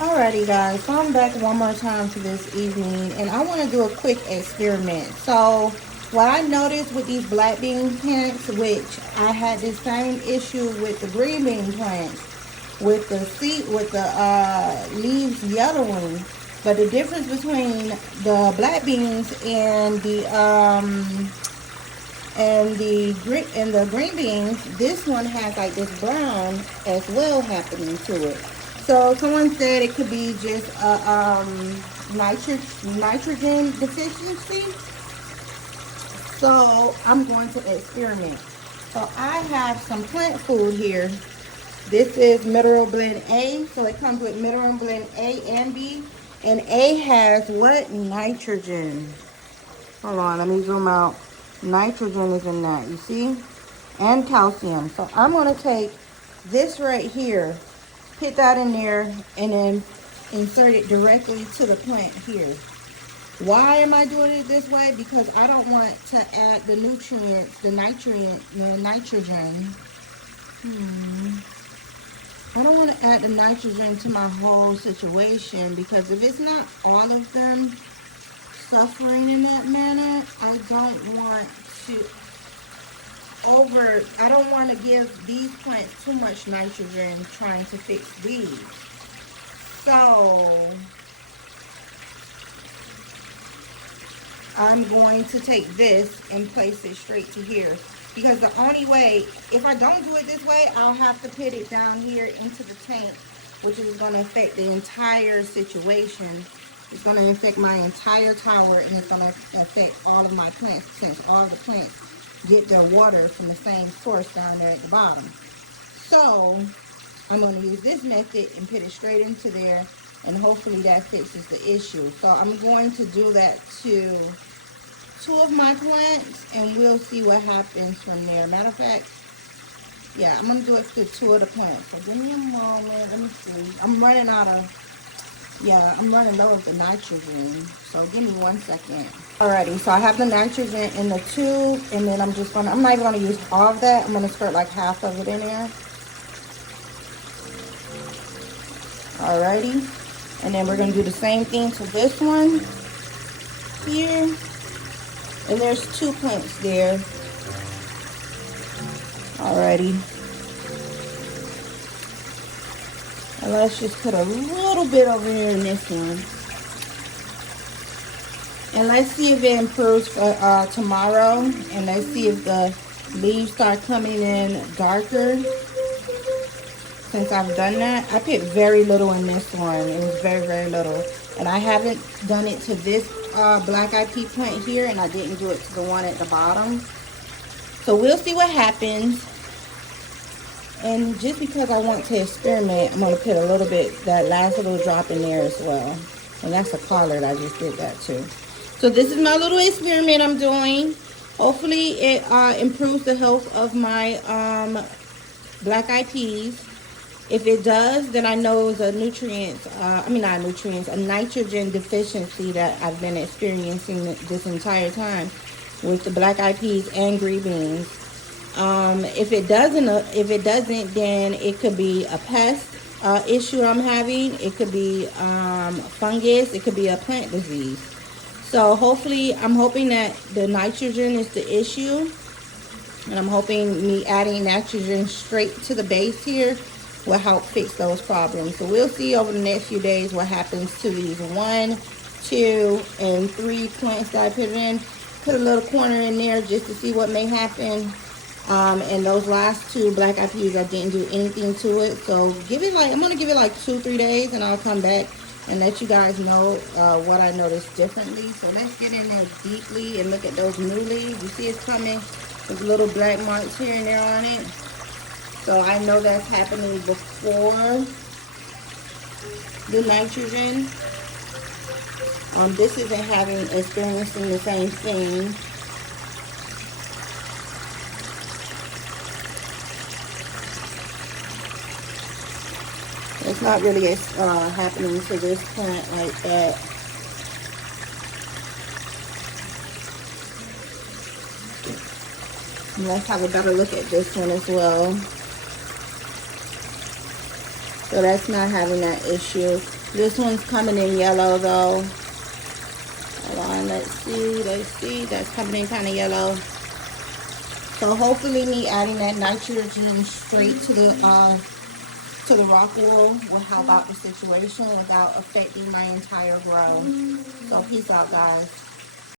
Alrighty guys, so I'm back one more time for this evening and I want to do a quick experiment. So what I noticed with these black bean plants, which I had the same issue with the green bean plants, with the seed, with the leaves yellowing, but the difference between the black beans and the green beans, this one has like this brown as well happening to it. So someone said it could be just a nitrogen deficiency. So I'm going to experiment. So I have some plant food here. This is Mineral Blend A. So it comes with Mineral Blend A and B. And A has what? Nitrogen. Hold on, let me zoom out. Nitrogen is in that, you see? And calcium. So I'm going to take this right here, put that in there, and then insert it directly to the plant here. Why am I doing it this way? Because I don't want to add the nutrients, the nitrogen. I don't want to add the nitrogen to my whole situation, because if it's not all of them suffering in that manner, I don't want to give these plants too much nitrogen trying to fix these. So I'm going to take this and place it straight to here, because the only way, if I don't do it this way, I'll have to put it down here into the tank, which is going to affect the entire situation. It's going to affect my entire tower, and it's going to affect all of my plants, since all the plants get their water from the same source down there at the bottom. So I'm going to use this method and put it straight into there, and hopefully that fixes the issue. So I'm going to do that to 2 of my plants, and we'll see what happens from there. Matter of fact, yeah, I'm going to do it to 2 of the plants. So give me a moment. Let me see. I'm running low of the nitrogen. So give me 1 second. Alrighty, so I have the nitrogen in the tube, and then I'm not even gonna use all of that. I'm gonna squirt like half of it in there. Alrighty, and then we're gonna do the same thing to this one here. And there's 2 plants there. Alrighty. And let's just put a little bit over here in this one. And let's see if it improves for tomorrow. And let's see if the leaves start coming in darker. Since I've done that, I put very little in this one. It was very, very little. And I haven't done it to this black eyed pea plant here, and I didn't do it to the one at the bottom. So we'll see what happens. And just because I want to experiment, I'm going to put a little bit, that last little drop in there as well. And that's a collard, I just did that too. So this is my little experiment I'm doing. Hopefully it improves the health of my black eyed peas. If it does, then I know it's a a nitrogen deficiency that I've been experiencing this entire time with the black eyed peas and green beans. If it doesn't, then it could be a pest issue I'm having. It could be fungus. It could be a plant disease. So hopefully, I'm hoping that the nitrogen is the issue, and I'm hoping me adding nitrogen straight to the base here will help fix those problems. So we'll see over the next few days what happens to these 1, 2, and 3 plants that I put in. Put a little corner in there just to see what may happen. And those last 2 black eyed peas, I didn't do anything to it. So I'm gonna give it like 2-3 days, and I'll come back and let you guys know what I noticed differently. So let's get in there deeply and look at those new leaves. You see it's coming with little black marks here and there on it. So I know that's happening before the nitrogen. This isn't experiencing the same thing. It's not really happening to this plant like that. And let's have a better look at this one as well. So that's not having that issue. This one's coming in yellow though. Hold on, let's see. That's coming in kind of yellow. So hopefully me adding that nitrogen straight to the rock wool will help out the situation without affecting my entire grow. So peace out, guys.